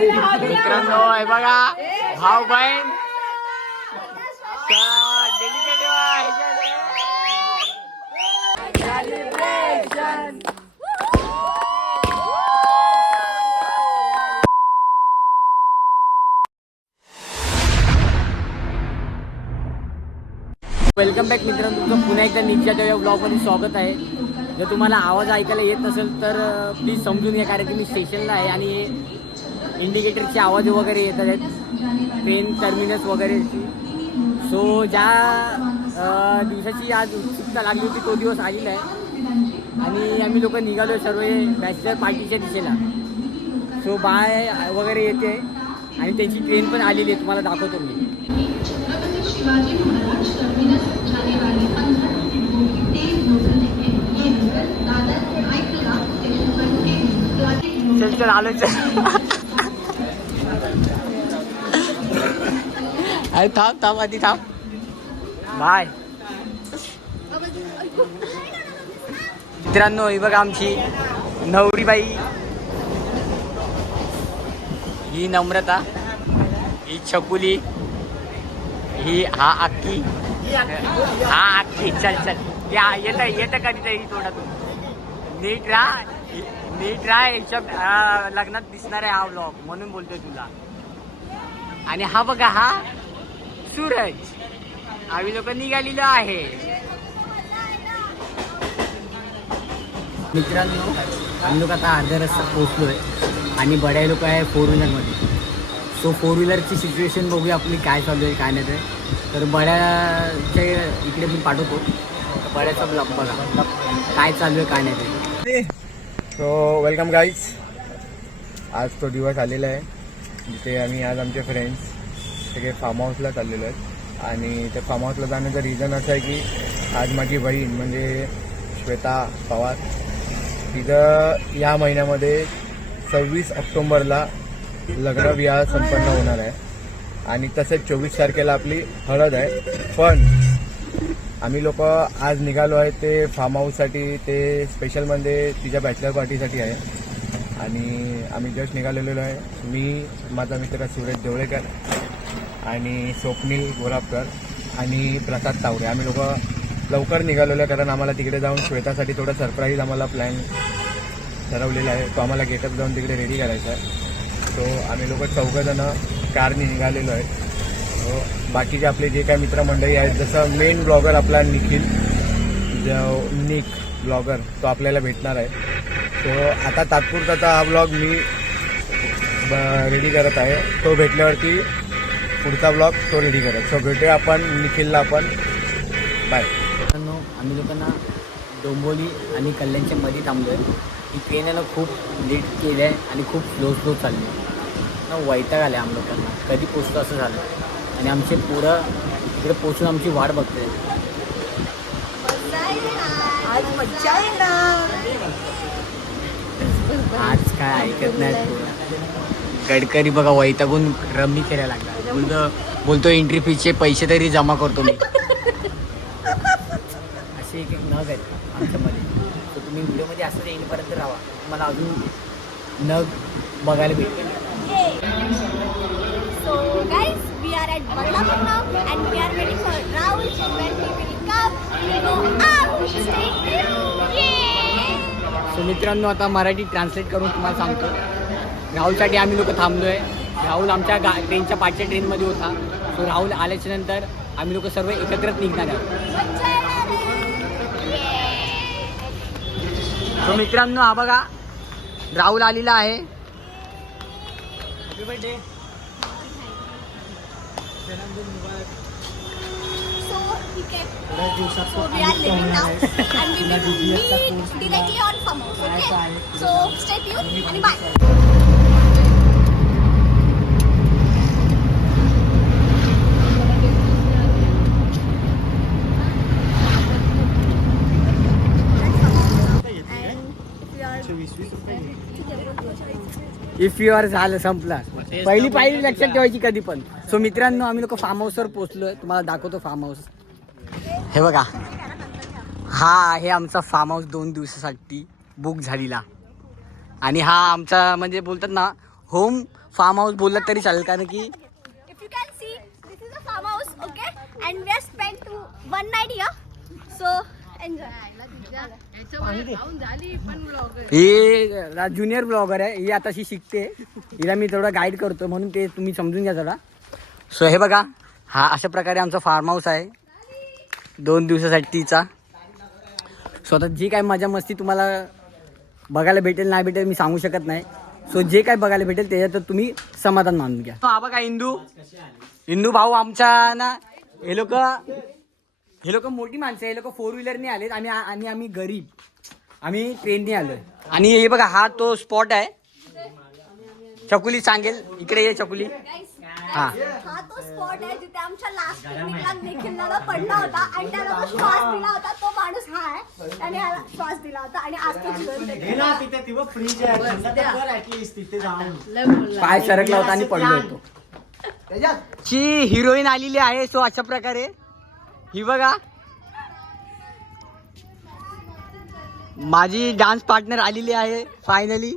मित्रांनो हे बघा भाऊ बहीण वेलकम बॅक मित्रांनो, तुमचं पुन्हा एकदा निकच्या या ब्लॉगमध्ये स्वागत आहे. जर तुम्हाला आवाज ऐकायला येत नसेल तर प्लीज समजून घ्या, कारण की मी स्टेशनला आहे आणि इंडिकेटरचे आवाज वगैरे येतात आहेत, ट्रेन टर्मिनस वगैरे. सो ज्या दिवसाची आज उत्सुकता लागली होती तो दिवस आलेला आहे आणि आम्ही लोक निघालो सर्व बॅचलर पार्टीच्या दिशेला. सो बाय वगैरे येते आणि त्यांची ट्रेन पण आलेली आहे, तुम्हाला दाखवतो मी. शिवाजी महाराज टर्मिनस जाने वाली 15 ट्रेनों की तेज लोकल है. ये नंबर दादर नाइटला स्टेशन पर चल आलो अरे थांब आधी थांब. बाय मित्रांनो, ही बघा आमची नवरीबाई, ही नम्रता, ही छकुली, ही हा अक्की. चल या येतं कधीतरी तोंडातून. नीट राहा याच्या लग्नात दिसणार आहे हा व्लॉग, म्हणून बोलतोय तुला. आणि हा बघा हा सूरज, आम्ही लोक निघालेलो आहे. मित्रांनो आम्ही लोक आता अर्ध्या रस्ता पोहोचलोय आणि बड्या लोक आहे 4 व्हीलरमध्ये. सो 4 व्हीलरची सिच्युएशन बघूया आपली काय चालू आहे काय नाही ते. तर बड्याच्या इकडे मी पाठवतो, बड्याचा ब्लॉग बघा काय चालू आहे काय नाही ते. So welcome guys. आज तो दिवस आलेला आहे जिथे आम्ही आज आमचे फ्रेंड्स सगळे फार्म हाऊसला चाललेलो आहेत. आणि त्या फार्म हाऊसला जाण्याचं रिझन असं आहे की आज माझी बहीण म्हणजे श्वेता पवार, तिथं या महिन्यामध्ये 26 ऑक्टोंबरला लग्नविवाह संपन्न होणार आहे आणि तसेच 24 तारखेला आपली हळद आहे. पण आम्ही लोक आज निघालो आहे ते फार्म हाऊससाठी, ते स्पेशल म्हणजे तिच्या बॅचलर पार्टीसाठी आहे. आणि आम्ही जस्ट निघालेलो आहे, मी, माझा मित्र सुरेश देवळेकर आणि स्वप्नील गोरापकर आणि प्रसाद तावडे. आम्ही लोक लवकर निघालेलो आहे कारण आम्हाला तिकडे जाऊन श्वेतासाठी थोडं सरप्राईज आम्हाला प्लॅन ठरवलेला आहे. तो आम्हाला गेटअप जाऊन तिकडे रेडी करायचा आहे. सो आम्ही लोक 4 जण कारने निघालेलो आहे. सो बाकीचे आपले जे काही मित्रमंडळी आहेत, जसं मेन ब्लॉगर आपला निखिल, जो निक ब्लॉगर, तो आपल्याला भेटणार आहे. सो आता तात्पुरता हा ब्लॉग मी रेडी करत आहे, तो भेटल्यावरती पुढचा ब्लॉग तो रेडी करत. सो भेटूया आपण निखिलला आपण. बाय. आम्ही लोकांना डोंबोली आणि कल्याणच्या मध्ये थांबलो आहे. ही ट्रेनला खूप लेट केलं आहे आणि खूप स्लो चालली आहे ना. वैताग आला आम लोकांना, कधी पोचतो असं झालं. आणि आमचे पोरं तिकडे पोचून आमची वाट बघते. आज काय ऐकत नाही पोरं. गडकरी बघा वैतागून रम्मी खेळायला लागला. बोलतो एंट्री फीचे पैसे तरी जमा करतो मी. असे एक नग आहेत आमच्यामध्ये. तर तुम्ही व्हिडिओमध्ये असं येईपर्यंत राहा, तुम्हाला अजून नग बघायला भेटेल. So guys, we are at Badlapur now and we are waiting for Rahul. When he will come, we will go up. Stay tuned. Yay! So मित्रांनो आता मराठी ट्रान्सलेट करून तुम्हाला सांगतो. राहुलसाठी आम्ही लोक थांबलो आहे. राहुल आमच्या ट्रेनच्या पाठच्या ट्रेनमध्ये होता. सो राहुल आल्याच्या नंतर आम्ही लोक सर्व एकत्रच निघणार आहोत. सो मित्रांनो हा बघा राहुल आलेला आहे. Happy birthday. So we are leaving now and we will meet directly on farm house. Okay? So stay tuned and bye. If you are झालं संपला. पहिली पायरी लक्षात ठेवायची कधी पण. सो मित्रांनो आम्ही लोक फार्म हाऊसवर पोहोचलोय, तुम्हाला दाखवतो फार्म हाऊस. हे बघा हा आहे आमचा फार्म हाऊस 2 दिवसासाठी बुक झालेला. आणि हा आमचा म्हणजे बोलतात ना होम फार्म हाऊस बोललात तरी चालेल, कारण की If you can see, this is a farm house, okay? And we have spent 1 night here. So enjoy. He junior blogger आहे, ही आताशी शिकते, हिला मी थोडं गाईड करतो, म्हणून ते तुम्ही समजून घ्या जरा. सो हे बघा, हा अशा प्रकारे आमचा फार्म हाऊस आहे 2 दिवसासाठीचा. सो आता जी काय मजा मस्ती तुम्हाला बघायला भेटेल नाही भेटेल मी सांगू शकत नाही. सो जे काय बघायला भेटेल त्याच्यात तुम्ही समाधान मानून घ्या. हा बघा इंदू भाऊ आमच्या ना, हे लोक मोठी माणसं, हे लोक 4 व्हीलरने आलेत आणि आम्ही गरीब, आम्ही ट्रेनने आलोय. आणि हे बघा हा तो स्पॉट आहे. चकुली सांगेल, इकडे ये चकुली. हा हा तो स्पॉट आहे जिथे आमच्या लास्ट पिकनिकला निखिलला पडला होता आणि त्याला तो श्वास दिला होता. तो माणूस हा आहे, त्याने ह्याला श्वास दिला होता आणि आज तो जिवंत आहे. पाय सरकला होता आणि पडलो होतो. ची हिरोईन आलेली आहे. सो अशा प्रकारे ही बघा माझी डान्स पार्टनर आलेली आहे फायनली.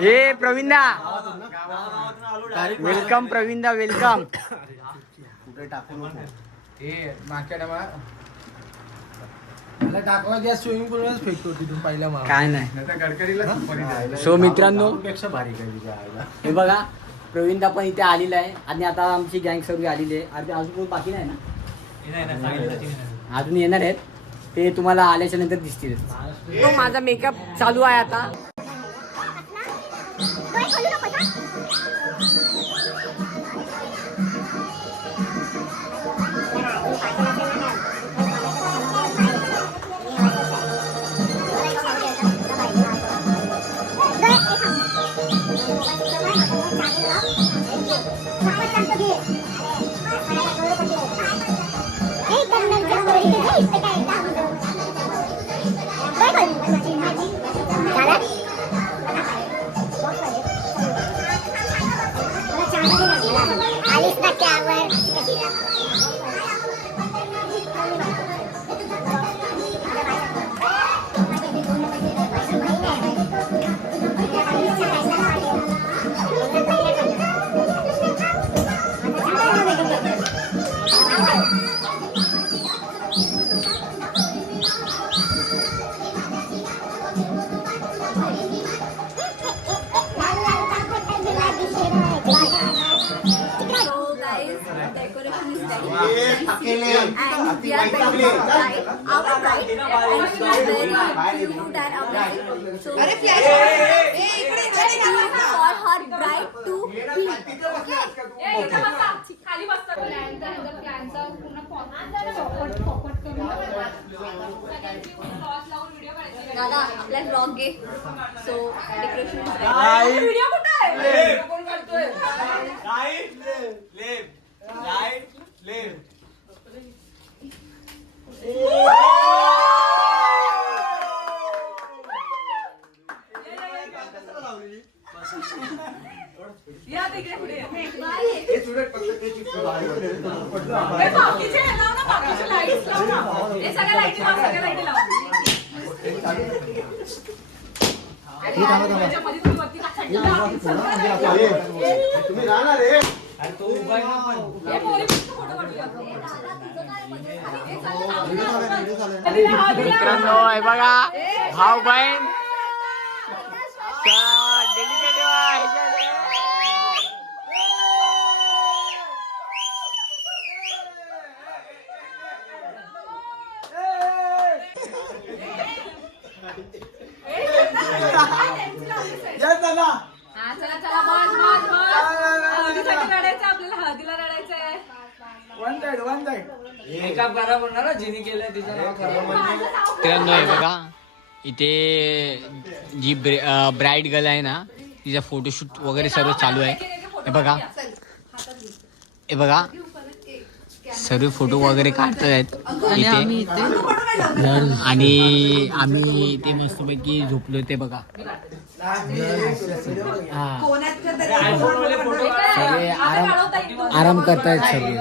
हे प्रवीणदा, वेलकम प्रवीणदा, वेलकम. स्विमिंग पूलच फेकतो तिथून पहिल्या मागे. काय नाही. सो मित्रांनो हे बघा प्रवीणदा पण इथे आलेला आहे आणि आता आमची गँग सर्व आलेली आहे. अर्धे अजून कोण बाकी नाही ना, अजून येणार आहेत, ते तुम्हाला आल्याच्या नंतर दिसतील. तो माझा मेकअप चालू आहे आता. And we are very bride, our bride, and she is very cute and amazing. So we for her bride to be. दादा आपल्या ब्लॉग घे. सो डेकोरेशन व्हिडिओ कुठे आहे? या तिकडे पुढे मित्रांनो हे बघा भाऊ बहीण डेलिकेट मित्रांनो हे बघा इथे जी ब्राईड गर्ल आहे ना तिचा फोटोशूट वगैरे सर्व चालू आहे. हे बघा सर्व फोटो वगैरे काढत आहेत इथे आणि आम्ही इथे मस्तपैकी झोपलो ते बघा. सगळे आराम करतायत सगळे.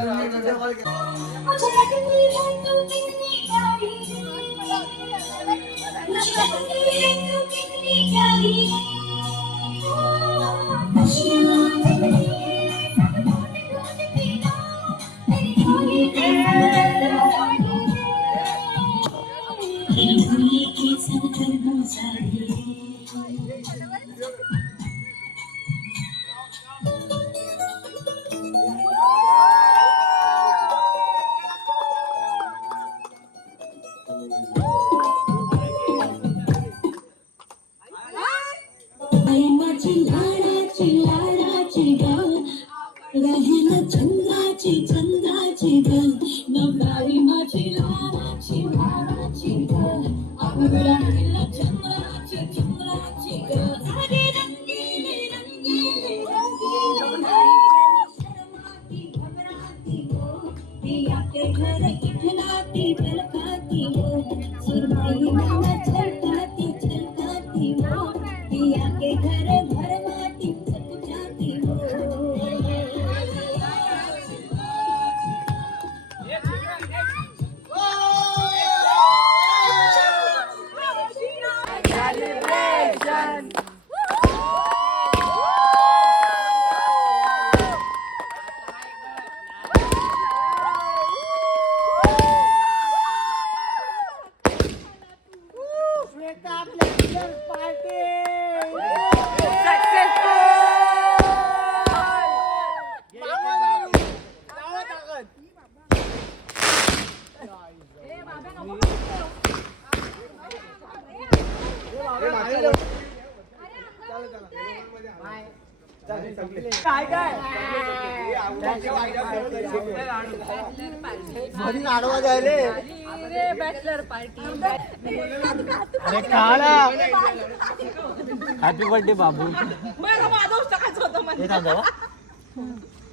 माझी लाडाची लाडाची ग रहेल चंद्राची चंद्राची ग नवराई माझी लाडाची लाडाची ग राहील चंद्राची चंद्राची ग अरे रंगीले रंगीले रंगीले शर्माती घबराती हो पिया के घर इठलाती बलकाती हो सुरमई नाना छलकाती छलकाती हो पिया के घर भरवाती सक जाती हो हॅपी बर्थडे बाबू.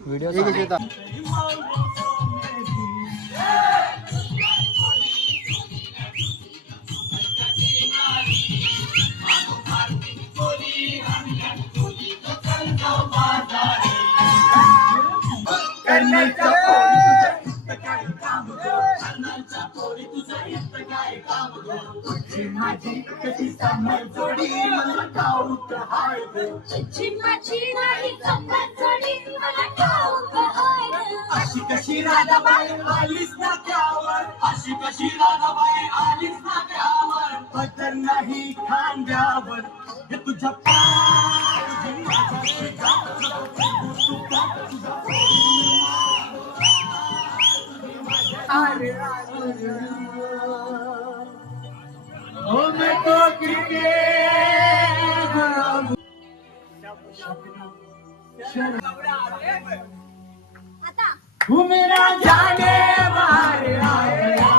व्हिडिओ अशी कशी राधाबाई आलीच नाक्यावर अशी कशी राधाबाई आलीच नाक्यावर पदर नाही खांद्यावर हे तुझ्या आता मेरा जाने वाले आया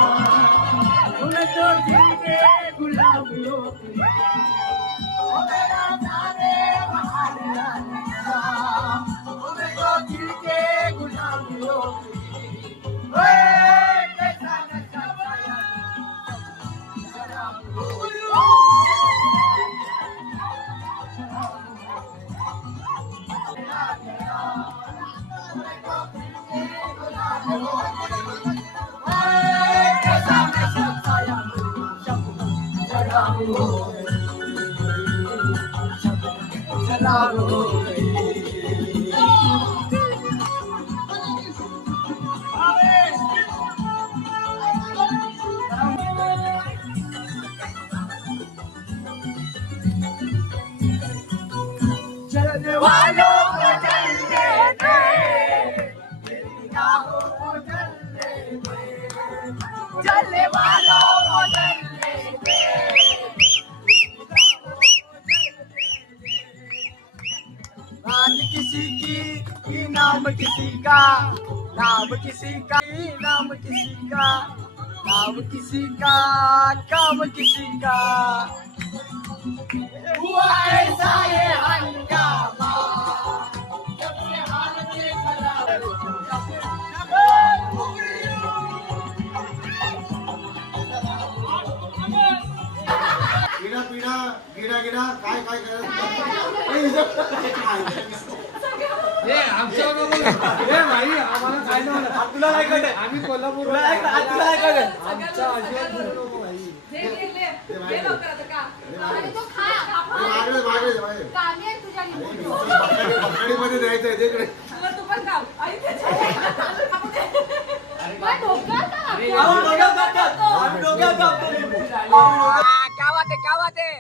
तुम तो दिल के गुलाब हो मेरा जाने वाले आया तुम तो दिल के गुलाब हो कैसा नशा पाया चलने वालों को चलने दे निगाहों को चलने दे चलने वालों को चलने दे बात किसी की नाम किसी का नाम किसी का नाम किसी का नाम किसी का काम किसी का हुआ ऐसा ये हंगामा जब से हालत खराब गिडा पिडा गिडा गिडा काय काय तुला नाही कळत आम्ही कोल्हापूर तुला आमच्या अजिबात बोलू नको भाई. मध्ये जायचंय तिकडे. क्या बात है, क्या बात है.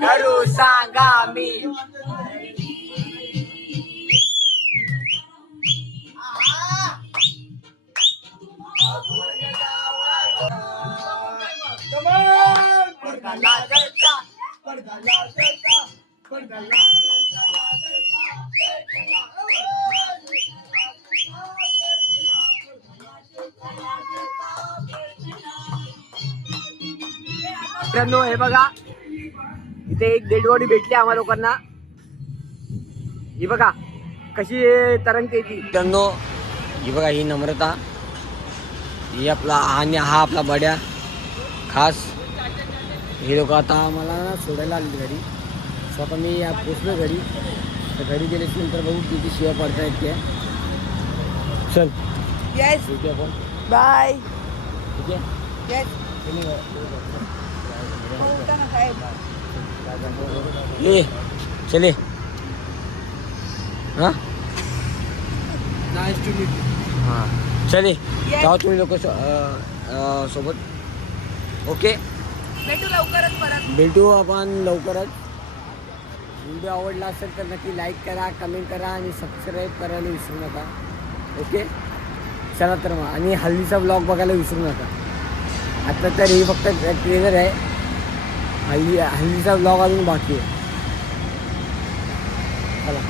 करू सांगा मी. मित्रांनो हे बघा, इथे एक डेड बॉडी भेटली आम्हा लोकांना. ही बघा कशी तरंगते ती. मित्रांनो ही बघा, ही नम्रता, ही आपला आणि हा आपला बड्या खास. हे लोक आता आम्हाला सोडायला आले घरी. स्वतः मी पोचलो घरी. तर घरी गेल्याच्या नंतर बघू किती शिवा पडता आहेत त्या. चल येस ठीक आहे आपण. बाय. ठीक आहे. येस ये चले. हाँ नाइस टू मीट. हाँ चले जाओ तुम्ही लोक सोबत. ओके भेटू लवकरच परत. भेटू आपण लवकरच. व्हिडिओ आवडला असेल तर नक्की लाईक करा, कमेंट करा आणि सबस्क्राईब करायला विसरू नका. ओके चला तर मग. आणि हल्दीचा ब्लॉग बघायला विसरू नका. आता तर हे फक्त ट्रेलर आहे. हल्दीचा ब्लॉग अजून बाकी आहे. चला.